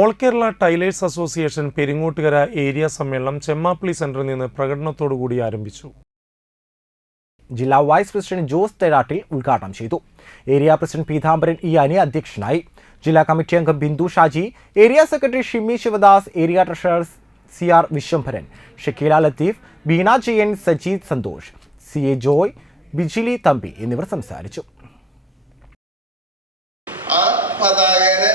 All Kerala tailors association Peringottukara area സമ്മേളനം ചെമ്മാപ്പിളി സെന്ററിൽ നിന്ന് പ്രകടനത്തോടുകൂടി ആരംഭിച്ചു. ജില്ലാ വൈസ് പ്രസിഡന്റ് ജോസ് തെരാട്ടിൽ ഉദ്ഘാടനം ചെയ്തു. ഏരിയ പ്രസിഡന്റ് പീതാംബരൻ ഇയാനി അനി അധ്യക്ഷനായി. ജില്ലാ കമ്മിറ്റി അംഗം Bindu Shaji area secretary Shimmy Sivadas area treasurer C R Viswambharan Shakeela Latheef Beena Jayan Sajeed Santhosh C A Joy Bijili Thampi എന്നിവർ സംസാരിച്ചു. ആ പതാകനെ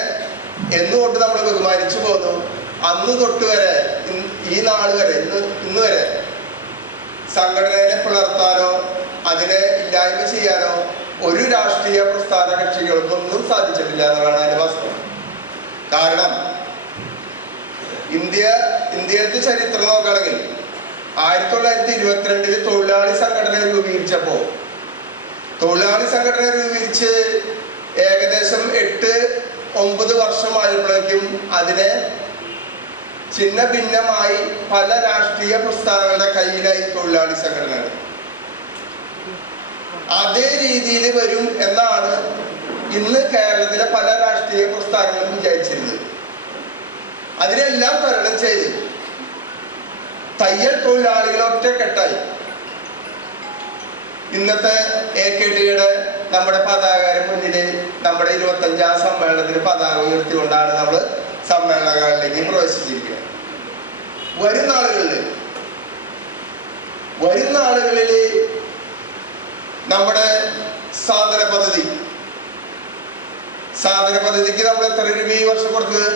എന്നുകൊണ്ട് നമ്മൾ ബഹുമാനിച്ചു പോന്നു. അന്ന് തൊട്ട് വരെ ഈ നാൾ വരെ ഇന്ന് ഇന്ന് വരെ സംഘടനയെ പുലർത്താനോ അതിനെ ഇല്ലായ്മ ചെയ്യാനോ ഒരു രാഷ്ട്രീയ പ്രസ്ഥാന കക്ഷികൾക്കൊന്നും സാധിച്ചിട്ടില്ല എന്നുള്ളതാണ് അതിന്റെ വാസ്തവം. കാരണം ഇന്ത്യ ഇന്ത്യയുടെ ചരിത്രം നോക്കുകയാണെങ്കിൽ ആയിരത്തി തൊള്ളായിരത്തി ഇരുപത്തിരണ്ടിൽ തൊഴിലാളി സംഘടന രൂപീകരിച്ചപ്പോ തൊഴിലാളി സംഘടന രൂപീകരിച്ച് ഏകദേശം എട്ട് ഒമ്പത് വർഷമായപ്പോഴേക്കും അതിനെ ചിഹ്ന ഭിന്നമായി പല രാഷ്ട്രീയ പ്രസ്ഥാനങ്ങളുടെ കയ്യിലായി തൊഴിലാളി സംഘടനകൾ. അതേ രീതിയിൽ വരും എന്നാണ് ഇന്ന് കേരളത്തിലെ പല രാഷ്ട്രീയ പ്രസ്ഥാനങ്ങളും വിചാരിച്ചിരുന്നത്. അതിനെല്ലാം തരണം ചെയ്ത് തയ്യൽ തൊഴിലാളികൾ ഒറ്റക്കെട്ടായി. ഇന്നത്തെ എ കെ ടിയുടെ നമ്മുടെ പതാകാരം മുന്നിൽ ആ സമ്മേളനത്തിന് പതാക ഉയർത്തിക്കൊണ്ടാണ് നമ്മൾ സമ്മേളനങ്ങളിലേക്ക് പ്രവേശിച്ചിരിക്കുന്നത് വരും നാളുകളിൽ വരും നാളുകളിൽ നമ്മുടെ സാധന പദ്ധതി സാധന പദ്ധതിക്ക് നമ്മൾ എത്ര രൂപ ഈ വർഷം കൊടുത്തത്